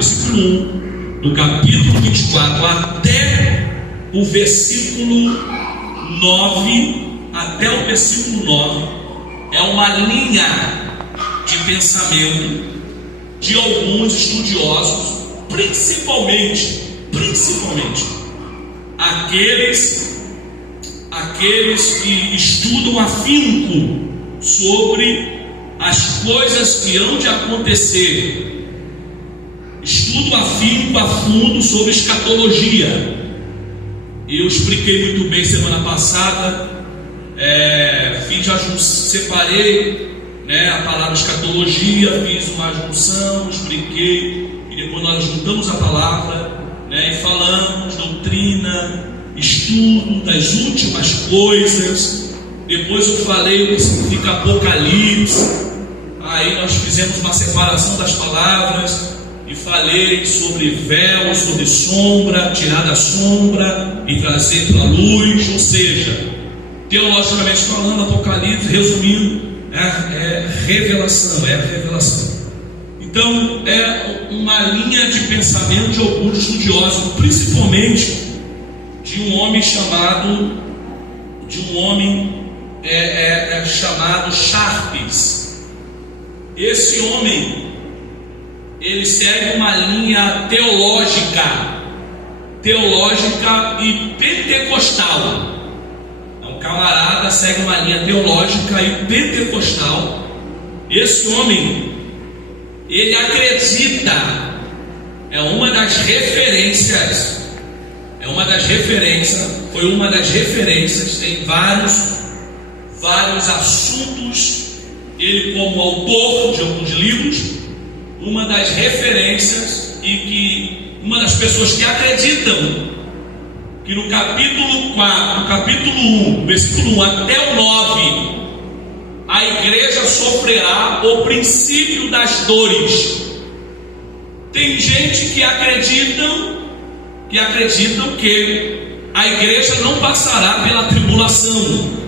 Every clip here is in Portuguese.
versículo 1, do capítulo 24 até o versículo 9, até o versículo 9, é uma linha de pensamento de alguns estudiosos, principalmente aqueles que estudam afinco sobre as coisas que hão de acontecer, estudo afinco a fundo sobre escatologia. Eu expliquei muito bem semana passada, separei a palavra escatologia, fiz uma junção, expliquei, e depois nós juntamos a palavra, e falamos doutrina, estudo das últimas coisas. Depois eu falei o que significa Apocalipse. Aí nós fizemos uma separação das palavras e falei sobre véu, sobre sombra, tirar da sombra e trazer para a luz. Ou seja, teologicamente falando, Apocalipse, resumindo, é a revelação. Então é uma linha de pensamento de alguns estudiosos, principalmente de um homem chamado Sharpes. Esse homem, ele segue uma linha teológica e pentecostal. Um camarada segue uma linha teológica e pentecostal. Esse homem, ele acredita, foi uma das referências, tem vários assuntos, ele como autor de alguns livros, uma das referências, e que uma das pessoas que acreditam que no capítulo 4, no capítulo 1, versículo 1 até o 9, a igreja sofrerá o princípio das dores. Tem gente que acreditam que a igreja não passará pela tribulação.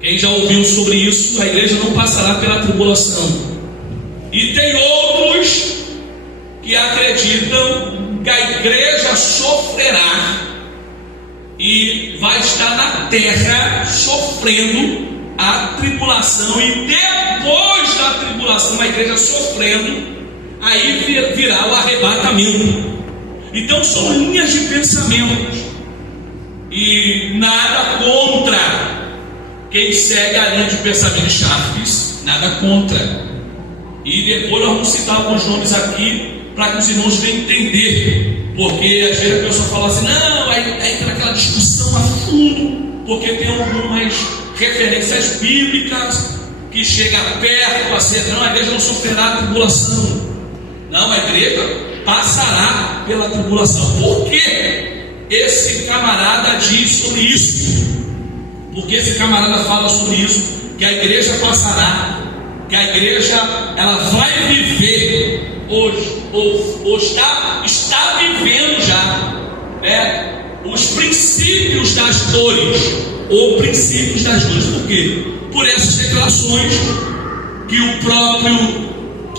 Quem já ouviu sobre isso? A igreja não passará pela tribulação. E tem outros que acreditam que a igreja sofrerá e vai estar na terra sofrendo a tribulação, e depois da tribulação, a igreja sofrendo, aí virá o arrebatamento. Então são linhas de pensamentos, e nada contra quem segue a linha de pensamento de Sharpes, nada contra. E depois nós vamos citar alguns nomes aqui para que os irmãos venham entender, porque às vezes a pessoa fala assim, não, aí entra aquela discussão a fundo, porque tem algumas referências bíblicas que chega perto, assim, não, a igreja não sofrerá a tribulação. Não, a igreja passará pela tribulação. Por que esse camarada diz sobre isso? Porque esse camarada fala sobre isso, que a igreja passará, que a igreja ela vai viver hoje, ou está vivendo já, os princípios das dores, ou princípios das dores. Por quê? Por essas declarações que o próprio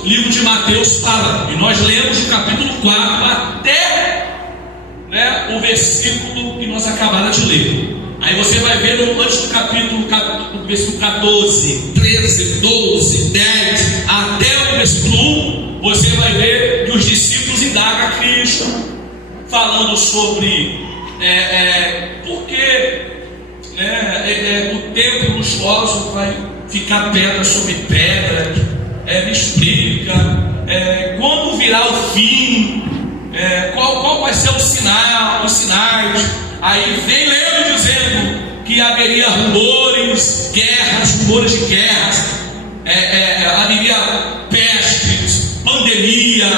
livro de Mateus fala, e nós lemos do capítulo 4 até o versículo que nós acabamos de ler. Aí você vai ver antes do capítulo, versículo 14, 13, 12, 10, até o versículo 1, você vai ver que os discípulos indagam a Cristo, falando sobre por que o templo luxuoso vai ficar pedra sobre pedra. Me explica, quando virá o fim, qual vai ser os sinais. Aí vem lendo dizendo que haveria rumores de guerras, haveria pestes, pandemia,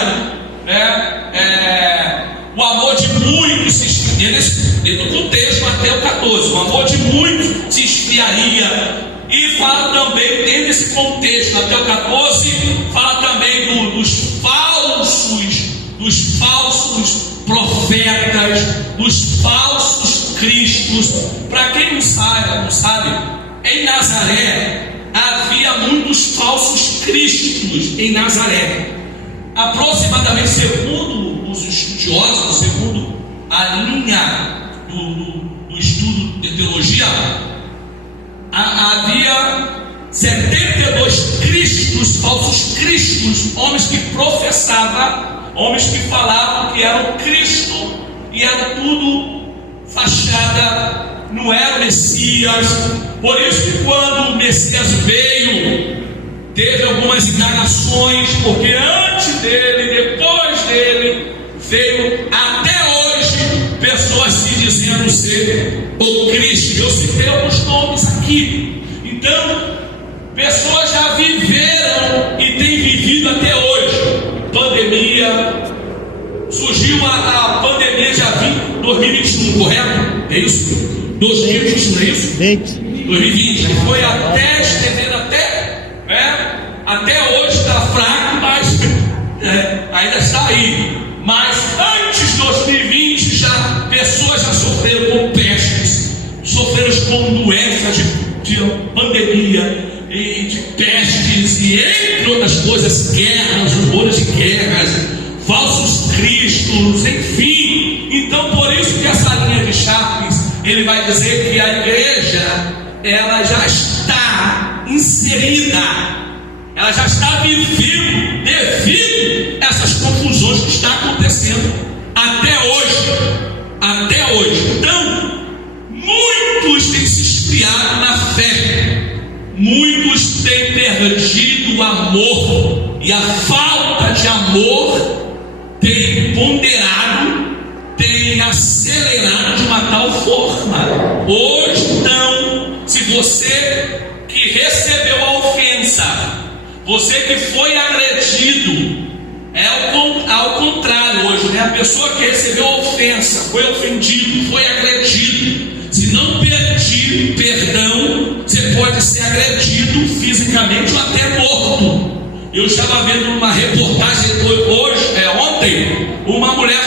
o amor de muitos se esfriaria, no contexto até o 14, o amor de muitos se esfriaria. E fala também, dentro desse contexto até o 14, fala também dos falsos profetas, dos falsos cristos. Para quem não sabe, em Nazaré havia muitos falsos cristos em Nazaré. Aproximadamente também, segundo os estudiosos, segundo a linha do estudo de teologia, havia 72 cristos, falsos cristos, homens que professavam, homens que falavam que eram Cristo, e era tudo fachada, não era o Messias. Por isso que quando o Messias veio, teve algumas enganações, porque antes dele, depois dele, veio até hoje pessoas se dizendo ser o Cristo. Eu citei alguns nomes aqui. Então, pessoas já viveram e têm vivido até hoje. Pandemia, surgiu a pandemia já em 2021, correto? É isso? 2021, é isso? 2020, foi até, estendendo até hoje está fraco, mas ainda está aí. Mas antes de 2020, pessoas já sofreram com pestes, sofreram com doenças de pandemia e de pestes, e entre outras coisas, guerras, rumores de guerras, falsos cristos, enfim. Então, por isso que essa linha de Sharpes, ele vai dizer que a igreja, ela já está inserida, ela já está vivendo devido a essas confusões que estão acontecendo até hoje. Então, muitos têm se esfriado na fé, muitos têm perdido o amor, e a falta de amor tem ponderado, tem acelerado de uma tal forma. Hoje, então, se você que recebeu a ofensa, você que foi agredido, ao contrário hoje, né? A pessoa que recebeu a ofensa, foi ofendido, foi agredido, se não pedir perdão, você pode ser agredido fisicamente ou até morto. Eu estava vendo uma reportagem ontem, uma mulher